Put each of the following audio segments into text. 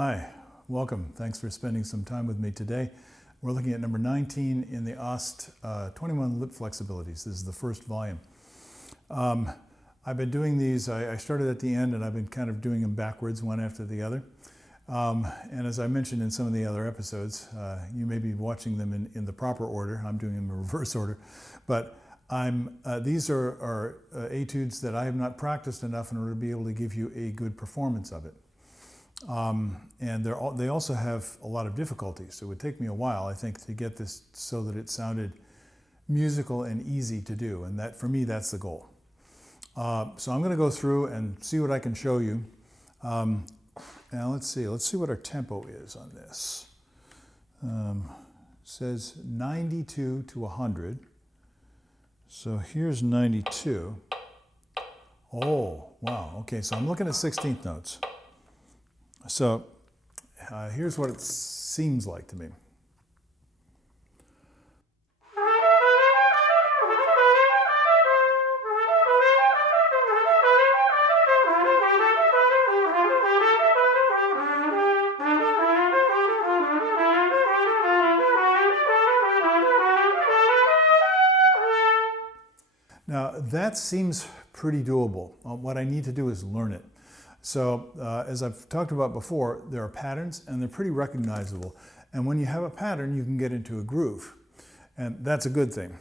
Hi, welcome. Thanks for spending some time with me today. We're looking at number 19 in the OST 21 Lip Flexibilities. This is the first volume. I've been doing these, I started at the end and I've been kind of doing them backwards, one after the other. And as I mentioned in some of the other episodes, you may be watching them in the proper order. I'm doing them in reverse order. But these are etudes that I have not practiced enough in order to be able to give you a good performance of it. And they also have a lot of difficulties. So it would take me a while, I think, to get this so that it sounded musical and easy to do. And that, for me, that's the goal. So I'm going to go through and see what I can show you. Now let's see what our tempo is on this. It says 92 to 100. So here's 92. Oh, wow. Okay, so I'm looking at 16th notes. So here's what it seems like to me. Now that seems pretty doable. What I need to do is learn it. So as I've talked about before, there are patterns and they're pretty recognizable. And when you have a pattern, you can get into a groove. And that's a good thing.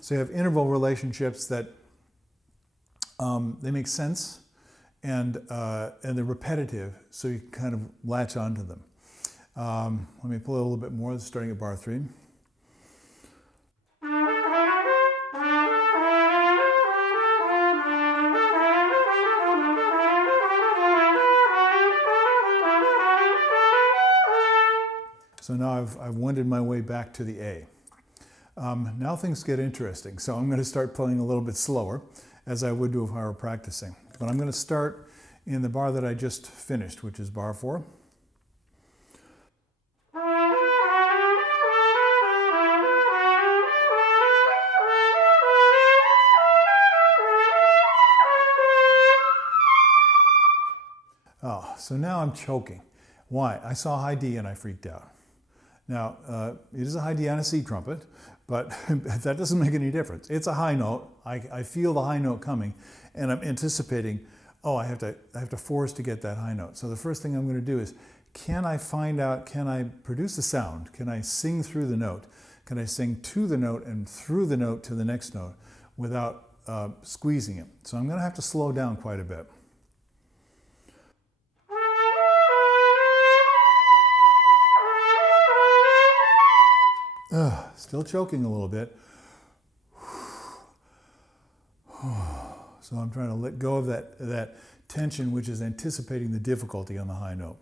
So you have interval relationships that they make sense and they're repetitive, so you can kind of latch onto them. Let me play a little bit more, starting at bar 3. So now I've wended my way back to the A. Now things get interesting, so I'm going to start playing a little bit slower, as I would do if I were practicing. But I'm going to start in the bar that I just finished, which is bar 4. Oh, so now I'm choking. Why? I saw high D and I freaked out. Now, it is a high D on a C trumpet, but that doesn't make any difference. It's a high note. I feel the high note coming, and I'm anticipating, oh, I have to force to get that high note. So the first thing I'm going to do is, can I produce a sound? Can I sing through the note? Can I sing to the note and through the note to the next note without squeezing it? So I'm going to have to slow down quite a bit. Still choking a little bit. So I'm trying to let go of that tension, which is anticipating the difficulty on the high note.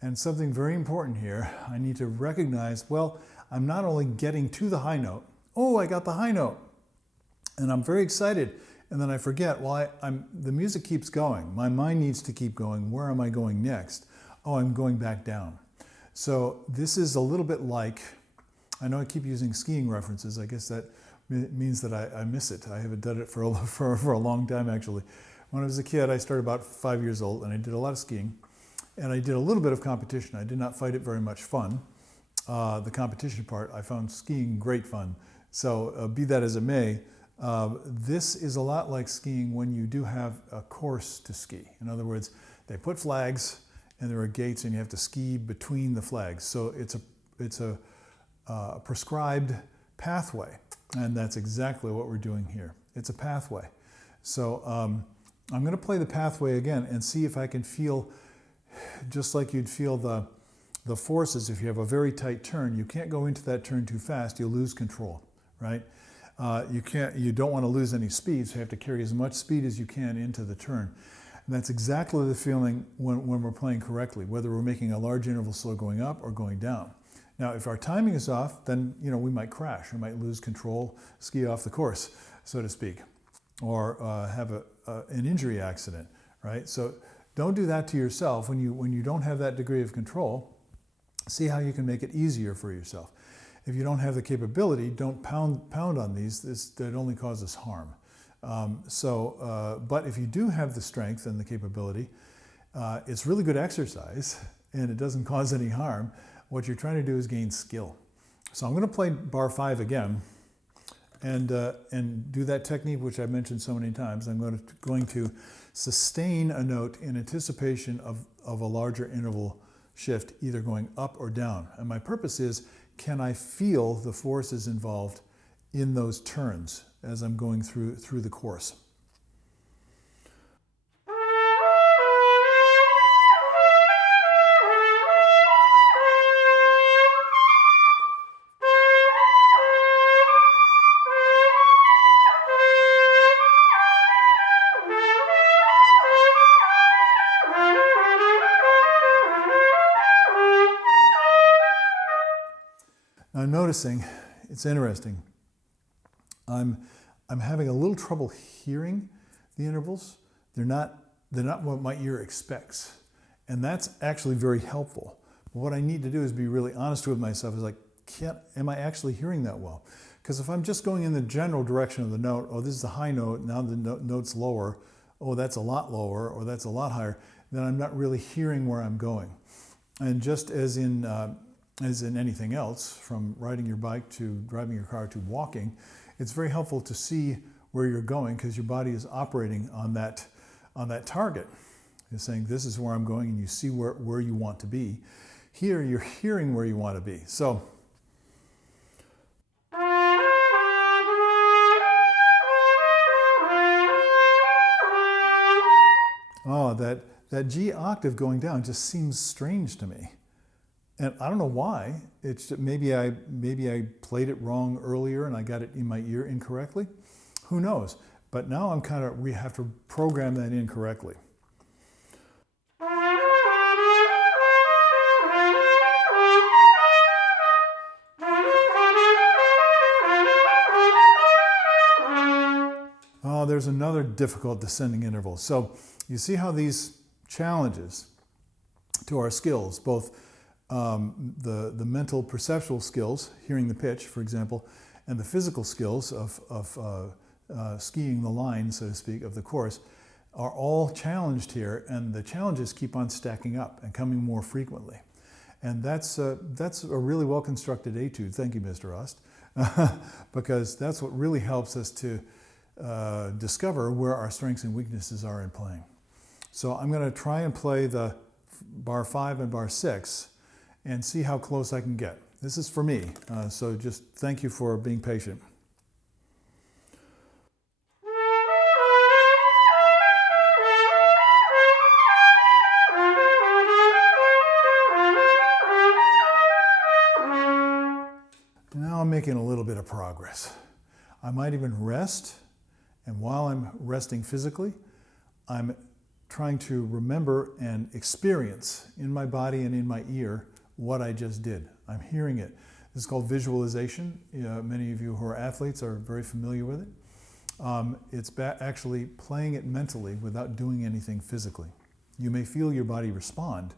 And something very important here, I need to recognize, well, I'm not only getting to the high note, oh, I got the high note. And I'm very excited, and then I forget, well, the music keeps going. My mind needs to keep going. Where am I going next? Oh, I'm going back down. So this is a little bit like, I know I keep using skiing references. I guess that means that I miss it. I haven't done it for a long time, actually. When I was a kid, I started about 5 years old, and I did a lot of skiing. And I did a little bit of competition. I did not find it very much fun. The competition part, I found skiing great fun. So be that as it may, this is a lot like skiing when you do have a course to ski. In other words, they put flags and there are gates and you have to ski between the flags. So it's a prescribed pathway, and that's exactly what we're doing here. It's a pathway. So I'm going to play the pathway again and see if I can feel, just like you'd feel the forces if you have a very tight turn. You can't go into that turn too fast, you'll lose control, right? You don't want to lose any speed, so you have to carry as much speed as you can into the turn. And that's exactly the feeling when we're playing correctly, whether we're making a large interval slow going up or going down. Now, if our timing is off, then we might crash, we might lose control, ski off the course, so to speak, or have an injury accident, right? So don't do that to yourself when you don't have that degree of control. See how you can make it easier for yourself. If you don't have the capability, don't pound on these. That only causes harm. But if you do have the strength and the capability, it's really good exercise, and it doesn't cause any harm. What you're trying to do is gain skill. So I'm going to play bar 5 again, and do that technique which I've mentioned so many times. I'm going to sustain a note in anticipation of a larger interval shift, either going up or down. And my purpose is, can I feel the forces involved in those turns as I'm going through the course? Now I'm noticing, it's interesting, I'm having a little trouble hearing the intervals. They're not what my ear expects. And that's actually very helpful. But what I need to do is be really honest with myself, is like, am I actually hearing that well? Because if I'm just going in the general direction of the note, oh, this is the high note, now the note's lower, oh, that's a lot lower, or that's a lot higher, then I'm not really hearing where I'm going. And just as in anything else, from riding your bike to driving your car to walking, it's very helpful to see where you're going, because your body is operating on that target. It's saying, this is where I'm going, and you see where you want to be. Here, you're hearing where you want to be. So, oh, that G octave going down just seems strange to me. And I don't know why. It's maybe I played it wrong earlier and I got it in my ear incorrectly. Who knows? But now we have to program that in correctly. Oh, there's another difficult descending interval. So you see how these challenges to our skills, both the mental perceptual skills, hearing the pitch, for example, and the physical skills of skiing the line, so to speak, of the course, are all challenged here, and the challenges keep on stacking up and coming more frequently. And that's a really well-constructed etude. Thank you, Mr. Rust, because that's what really helps us to discover where our strengths and weaknesses are in playing. So I'm going to try and play the bar 5 and bar 6 and see how close I can get. This is for me, so just thank you for being patient. Now I'm making a little bit of progress. I might even rest, and while I'm resting physically, I'm trying to remember and experience in my body and in my ear what I just did. I'm hearing it. This is called visualization. Many of you who are athletes are very familiar with it. It's actually playing it mentally without doing anything physically. You may feel your body respond,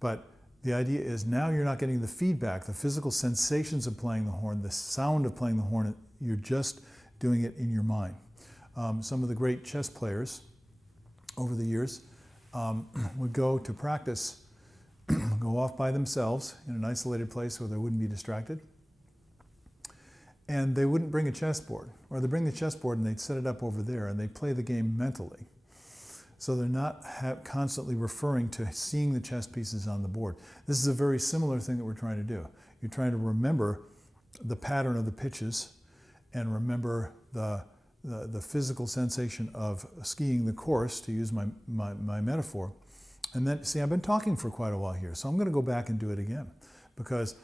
but the idea is now you're not getting the feedback, the physical sensations of playing the horn, the sound of playing the horn. You're just doing it in your mind. Some of the great chess players over the years would go to practice, go off by themselves in an isolated place where they wouldn't be distracted. And they wouldn't bring a chessboard, or they'd bring the chessboard and they'd set it up over there and they'd play the game mentally. So they're not constantly referring to seeing the chess pieces on the board. This is a very similar thing that we're trying to do. You're trying to remember the pattern of the pitches and remember the physical sensation of skiing the course, to use my metaphor. And then, see, I've been talking for quite a while here, so I'm going to go back and do it again, because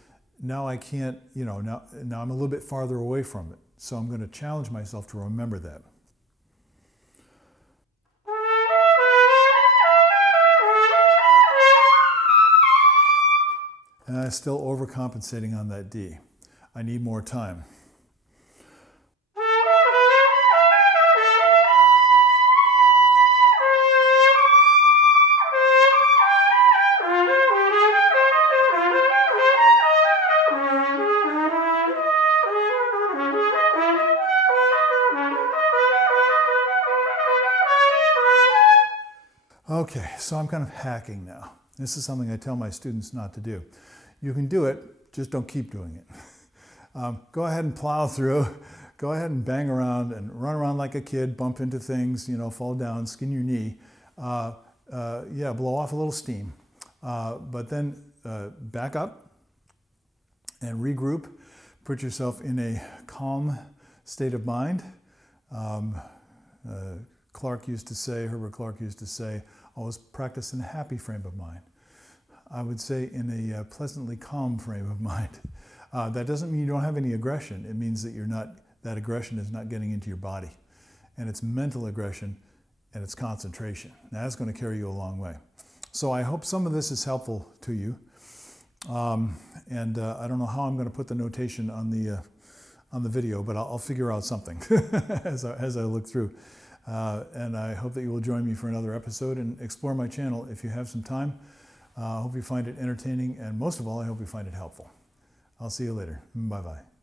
now I can't, now I'm a little bit farther away from it. So I'm going to challenge myself to remember that. and I'm still overcompensating on that D. I need more time. Okay, so I'm kind of hacking now. This is something I tell my students not to do. You can do it, just don't keep doing it. Go ahead and plow through. Go ahead and bang around and run around like a kid, bump into things, fall down, skin your knee. Yeah, blow off a little steam. But then back up and regroup. Put yourself in a calm state of mind. Herbert Clark used to say, always practice in a happy frame of mind. I would say in a pleasantly calm frame of mind. That doesn't mean you don't have any aggression. It means that that aggression is not getting into your body. And it's mental aggression and it's concentration. Now, that's going to carry you a long way. So I hope some of this is helpful to you. I don't know how I'm going to put the notation on the video, but I'll figure out something as I look through. And I hope that you will join me for another episode and explore my channel if you have some time. I hope you find it entertaining, and most of all, I hope you find it helpful. I'll see you later. Bye-bye.